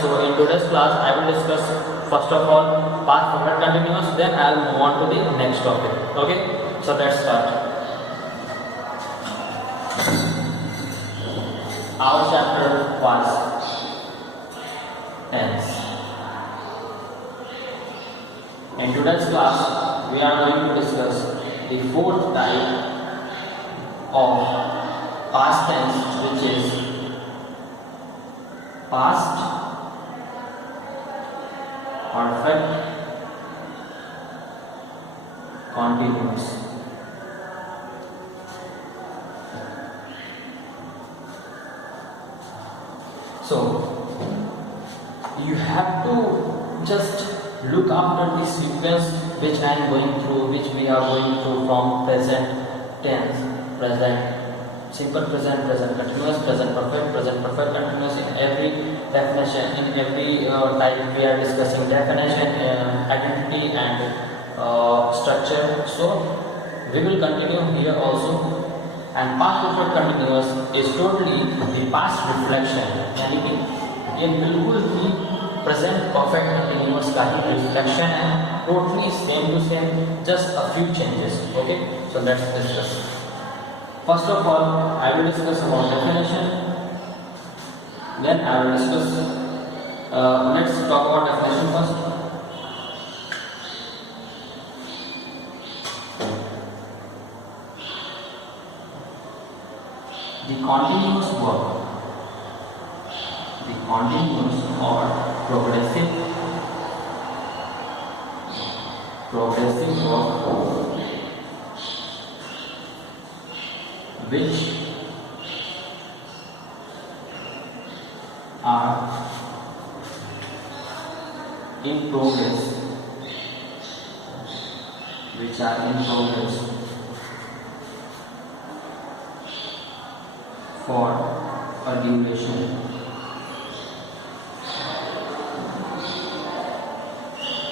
So in today's class, I will discuss first of all past perfect continuous. Then I will move on to the next topic. Okay, so let's start. Our chapter was tense. In today's class, we are going to discuss the fourth type of past tense, which is past perfect continuous. So you have to just look after the sequence which I am going through, which we are going through from present tense, present simple, present continuous, present perfect continuous. In every definition, in every type we are discussing definition, identity and structure. So we will continue here also. And past perfect continuous is totally the past reflection, यानी कि ये बिल्कुल ही present perfect continuous का ही reflection है, totally same to same, just a few changes. Okay, so let's discuss. First of all, I will discuss about definition. Then I will discuss. Let's talk about definition first. The continuous verb, the continuous or progressive verb, which are in progress, for a duration,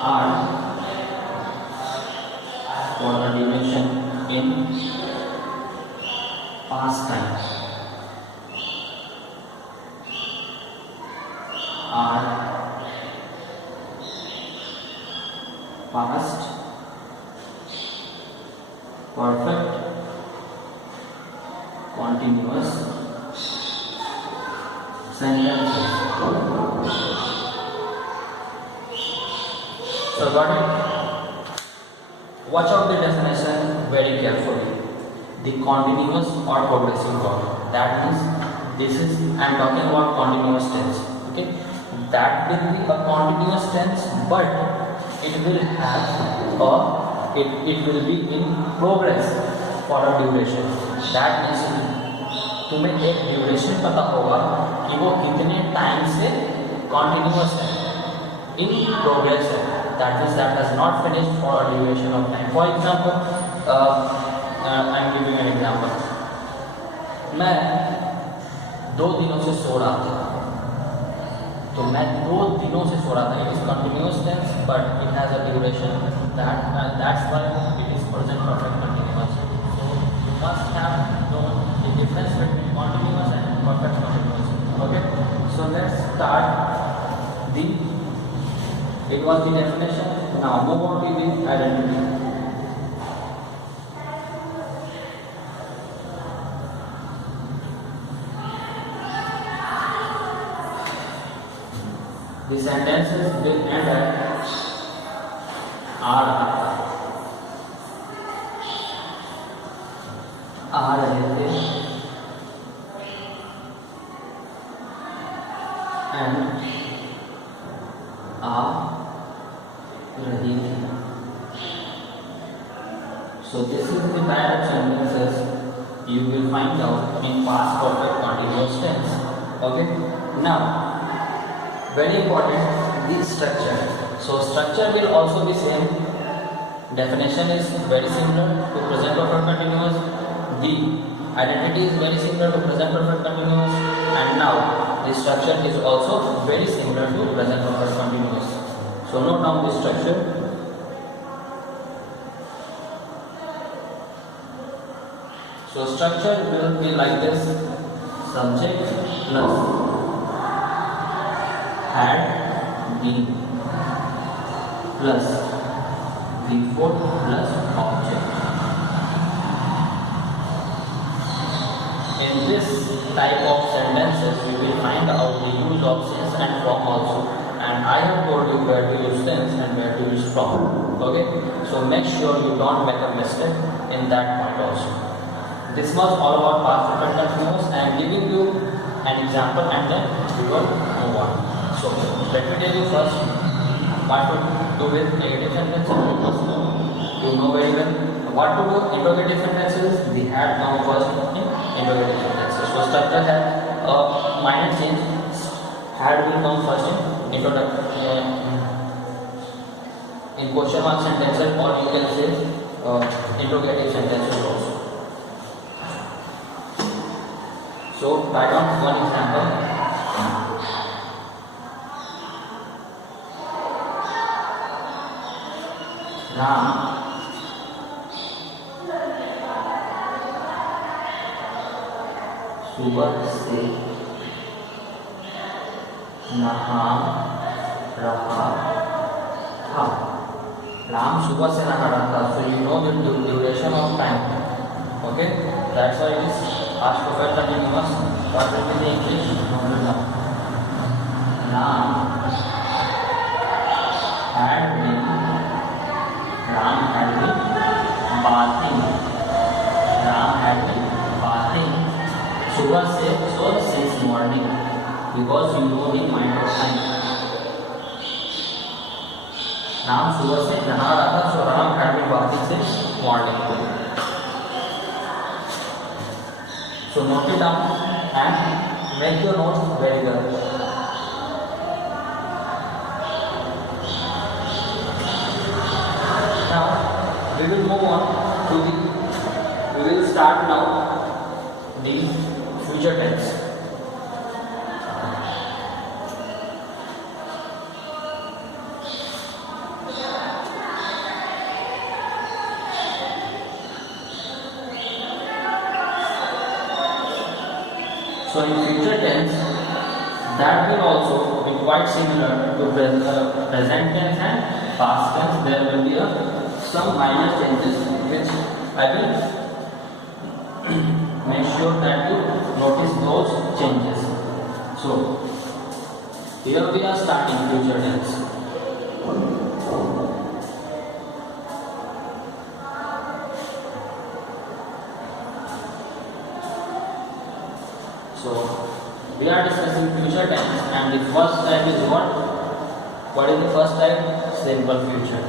are for a duration in past time, are past perfect continuous sentences. So got it? Watch out the definition very carefully. The continuous or progressive verb. That means this is, I am talking about continuous tense. Okay, that will be a continuous tense, but it will have it will be in progress for a duration. That means तुम्हें एक duration पता होगा कि वो कितने time से continuous है, in progress है. That means that has not finished for a duration of time. For example, I am giving an example. मैं 2 दिनों से सो रहा था, तो मैं 2 दिनों से सो रहा था. It is continuous tense but it has a duration. That's why it is present perfect continuous. So you must have known the difference between continuous and perfect continuous. Okay, so let's start it was the definition. Now move on to the identity. The sentences will end at आ रहे थे and आ रही थी. So this is the type of sentences you will find out in past perfect continuous tense. Okay, now very important, the structure. So structure will also be same. Definition is very similar to present perfect continuous. The identity is very similar to present perfect continuous, and now the structure is also very similar to present perfect continuous. So note down the structure. So structure will be like this: subject plus had been plus before plus object. In this type of sentences, you will find out the use of since and from also. And I have told you where to use since and where to use from. Okay, so make sure you don't make a mistake in that point also. This was all about past perfect continuous. I am giving you an example and then we will move on. So let me tell you first what to do with negative sentences. You know very well what to do. Interrogative sentences, we had now first in interrogative sentences. So structure has a minor change. Had will come first in question mark sentences, or you can say interrogative sentences also. So write down one example. Ram सुबह से नहा रहा था. Ram सुबह से नहा रहा था. So you know the duration of time. Okay, that's why it is past perfect continuous. What will be the English? Normal noun. Ram had been bathing. Ram had been bathing. सुबह से, so since morning, because you know the mind of time. Ram सुबह से नहा रहा था, so Ram had been bathing since morning. So note it down and make your notes very well. Now we will move on to we will start now the future tense. So in future tense, that will also be quite similar to present tense and past tense. There will be some minor changes which I will make sure that you notice those changes. So here we are starting future tense. So we are discussing future tense, and the first type is what? What is the first type? Simple future.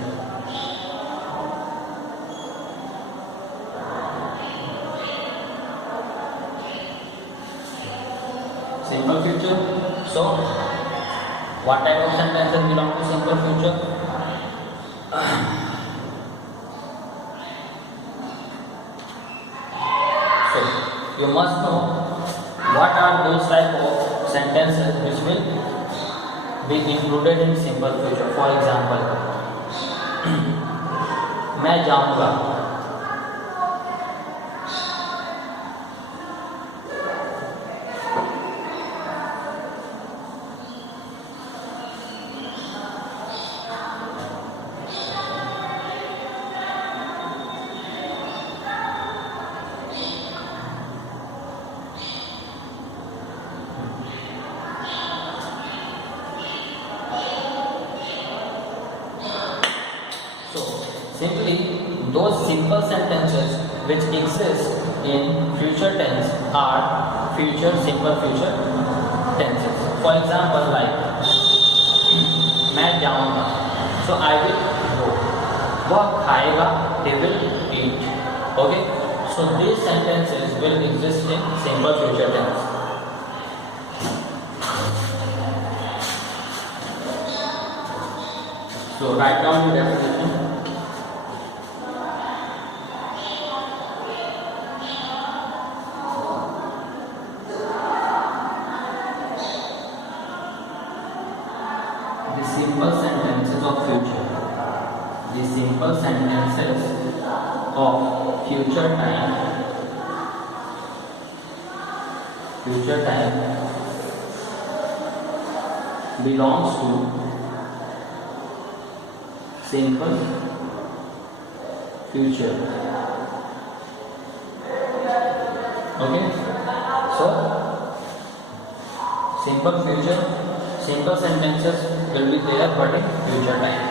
Simple future. So what type of sentences belong to simple future? So you must know what are those type of sentences which will be included in simple future. For example, मैं जाऊंगा. Simply, those simple sentences which exist in future tense are future simple future tenses. For example, like मैं जाऊंगा, so I will go. वह खाएगा, he will eat. Okay, so these sentences will exist in simple future tense. So write down the definition. Simple sentences of future. The simple sentences of future time belongs to simple future. Okay, so simple future, simple sentences will be there but in future time.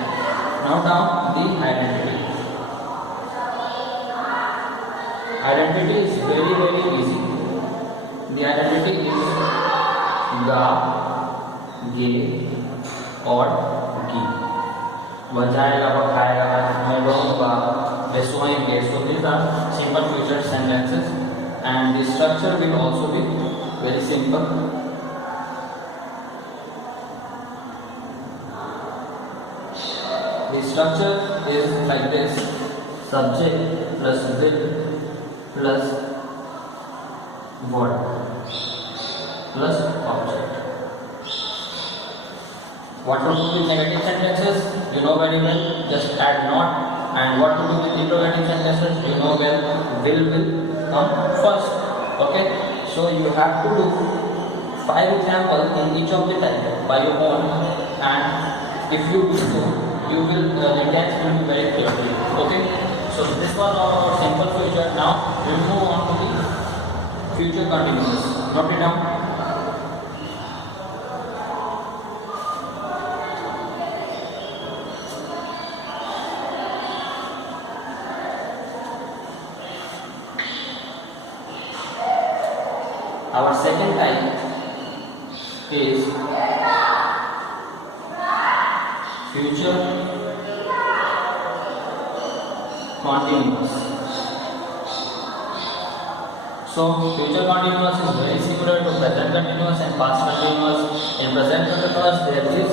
Now down the identity. Identity is very easy. The identity is ga, ge और गी. वह जाएगा, वह खाएगा, मैं रहूँगा, वे सोएंगे. So these are simple future sentences and the structure will also be very simple. The structure is like this: subject plus will plus verb plus object. What to do with negative sentences? You know very well. Just add not. And what to do with interrogative sentences? You know well. Will come first. Okay. So you have to do 5 examples in each of the type by your own. And if you do so, you will the text will be very clear to you. Okay. So this was our simple future. Now we will move on to the future continuous. Note it down. Our second type is future continuous. So future continuous is very similar to present continuous and past continuous. In present continuous there is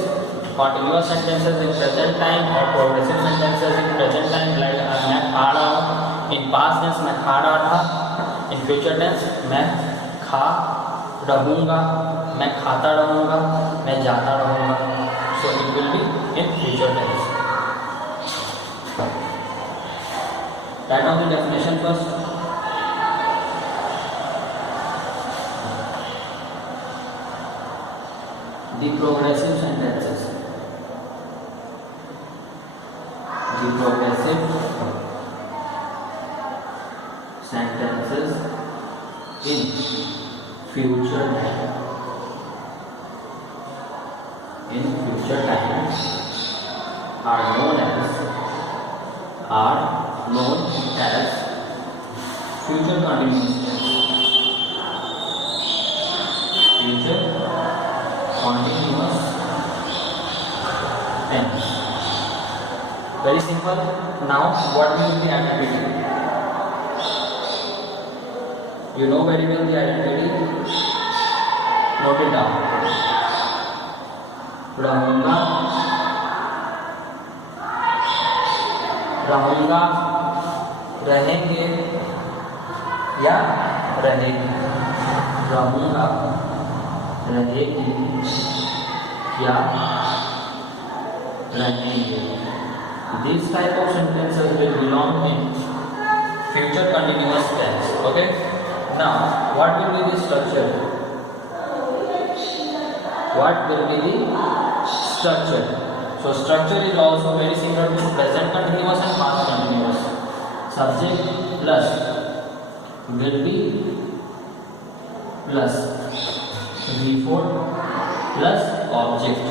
continuous sentences in present time or progressive sentences in present time like मैं खा रहा हूँ. In past tense मैं खा रहा था. In future tense मैं खा रहूँगा, मैं खाता रहूँगा, मैं जाता रहूँगा. So it will be in future tense. Write down the definition first. The progressive sentences. The progressive sentences in future time. In future time are known as future continuous tense. Future continuous tense. Very simple. Now what will be identity? You know very well the identity. Note it down. रहूँगा, रहूँगा, रहेंगे या रहेगी. रहूँगा, रहेगी या रहेंगे. This type of sentences will belong in future continuous tense. Okay. Now, what will be the structure? What will be the structure? So, structure is also very similar to present continuous and past continuous. Subject plus will be plus V4 plus object.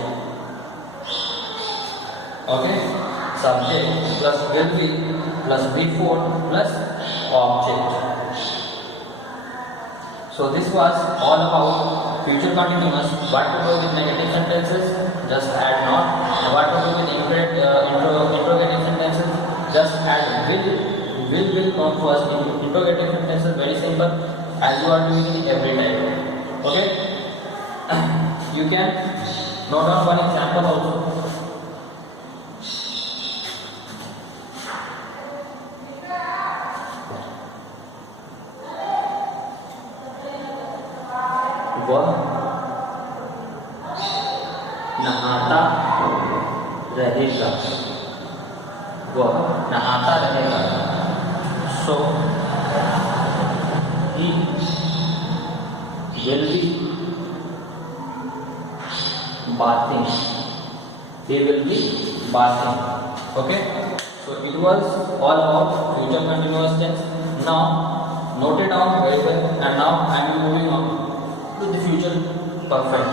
Okay? Subject plus will be plus V4 plus object. So this was all about future continuous. What to do with negative sentences? Just add not. What to do with interrogative sentences? Just add will. Will come first in interrogative sentences. Very simple, as you are doing every time. Okay? You can note down one example also. वह नहाता रहेगा. वह नहाता रहेगा. So he will be bathing. He will be bathing. Okay. So it was all about future continuous tense. Now note it down very well. And now I am moving on to the future perfect.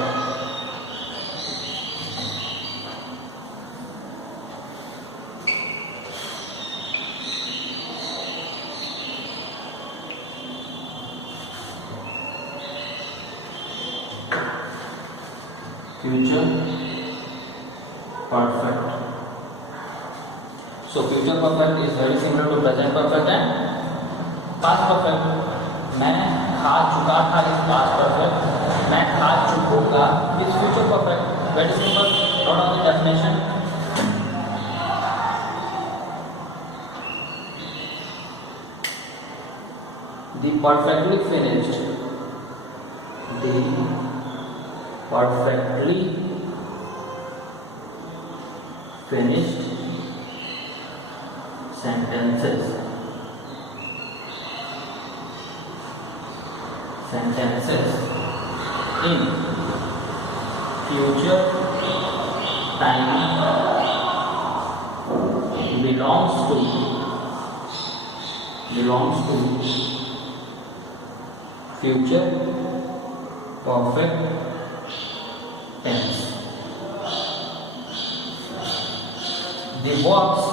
Future perfect. So future perfect is very similar to present perfect and past perfect. मैं खा चुका था is past perfect. मैं खा चुकूंगा is future perfect. Very simple. Note on the definition. The perfectly finished. The perfectly finished sentences in future time belongs to future perfect tense. The verbs,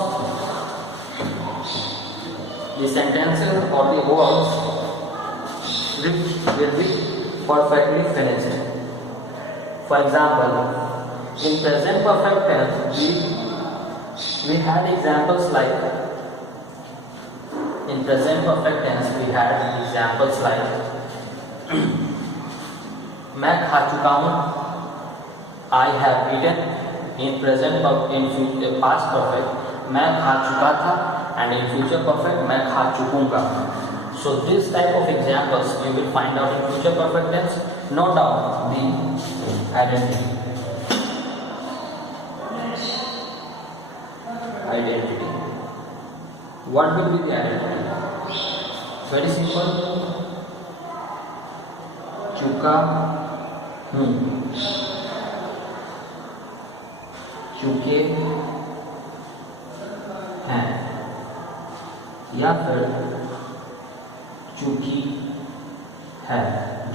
the sentences or the words will be perfectly finished. For example, in present perfect tense, we had examples like मैं खा चुका हूँ. I have eaten. In present in past perfect मैं खा चुका था, and in future perfect मैं खा चुकूंगा. So this type of examples you will find out in future perfect tense. Note down the identity. What will be the identity? Very simple. चुका हूँ, चुके हैं, या फिर चुकी है.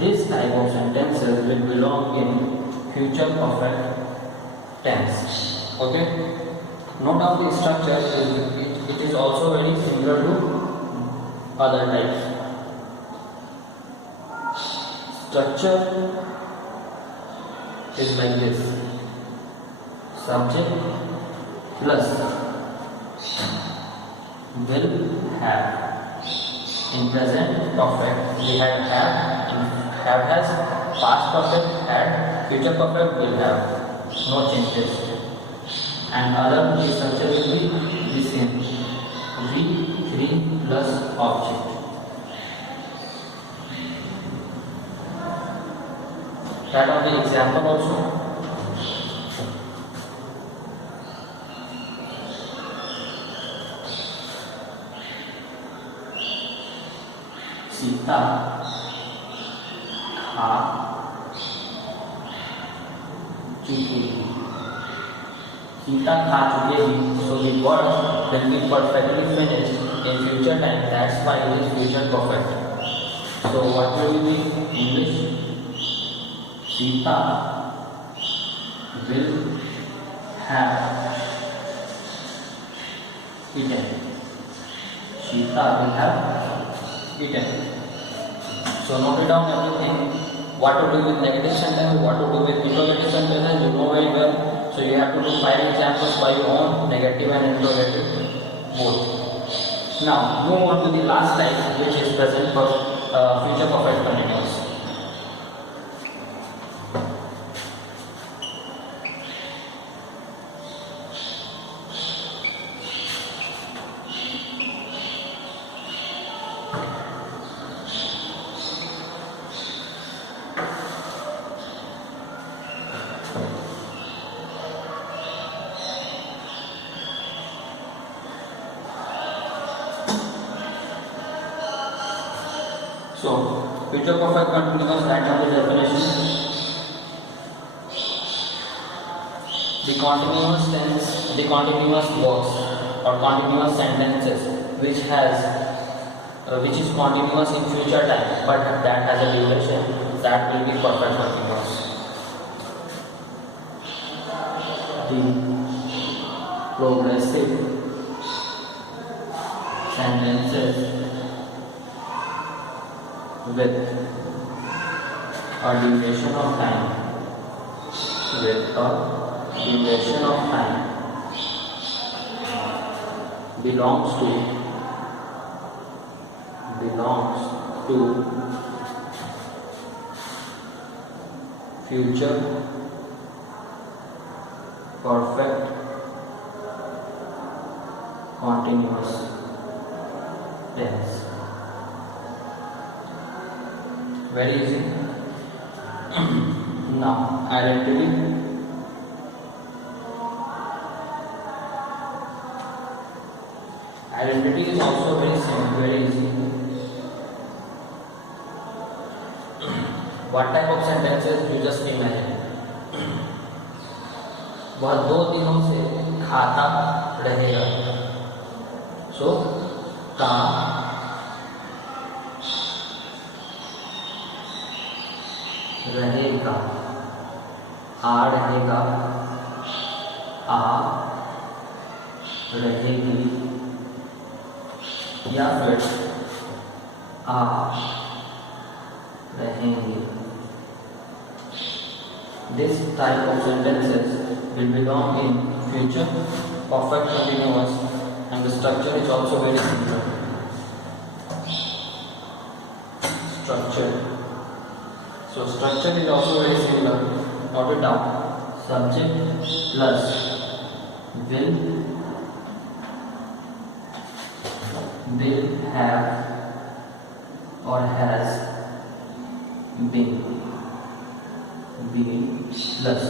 This type of sentences will belong in future perfect tense. Okay. Note down the structure. It is also very similar to other types. Structure is like this: subject plus will have. In present perfect we had have. Have has. Past perfect had. Future perfect will have. No changes. And other structure will be the same. V3 plus object. That of the example also. Sita खा चुकी. सीता खा चुकेगी. So the word will be perfectly finished in future time. That's why it is future perfect. So what will be the English? Sita will have eaten. Sita will have eaten. So note it down everything. What to do with negative sentence, what to do with interrogative sentence, you know very well. So you have to do 5 examples by your own, negative and interrogative both. Now move on to the last type, which is present future perfect continuous. So, future perfect continuous, write down the definition. The continuous tense, the continuous words or continuous sentences which is continuous in future time but that has a duration, that will be perfect continuous. The progressive sentences with a duration of time belongs to future perfect continuous tense. Very easy. Now identity. Identity is also very simple, very easy. What type of sentences you just imagine? वह 2 दिनों से खाता रहेगा. So का रहेगा, आ रहेगा, आ रहेगी या फिर आ रहेंगे. This type of sentences will belong in future perfect continuous and the structure is also very similar. Structure. So structure is also very similar. Note it down. Subject plus will have or has been plus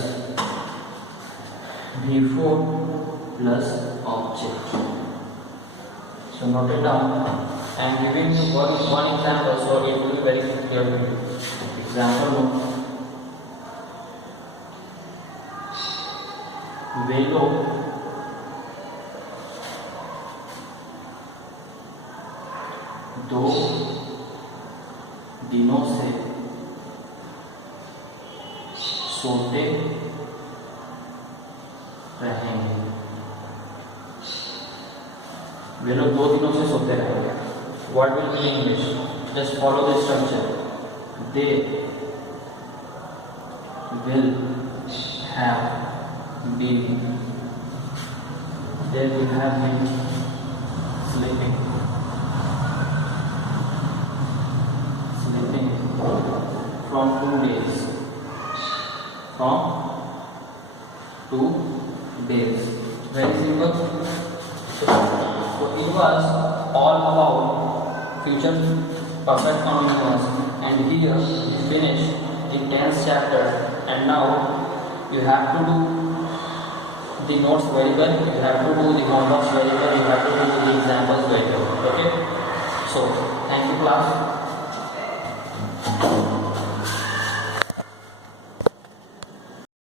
before plus object. So note it down. I am giving you one example so it will be very clear to you. Example 1. वे लोग 2 दिनों से सोते रहेंगे. वे लोग 2 दिनों से सोते रहेंगे. What will be in English? Just follow the structure. They will have been sleeping from 2 days. Very simple. So it was all about future perfect continuous and here we finish the 10th chapter and now you have to do the notes very well, you have to do the homeworks very well, you have to do the examples very well. Okay, so thank you class.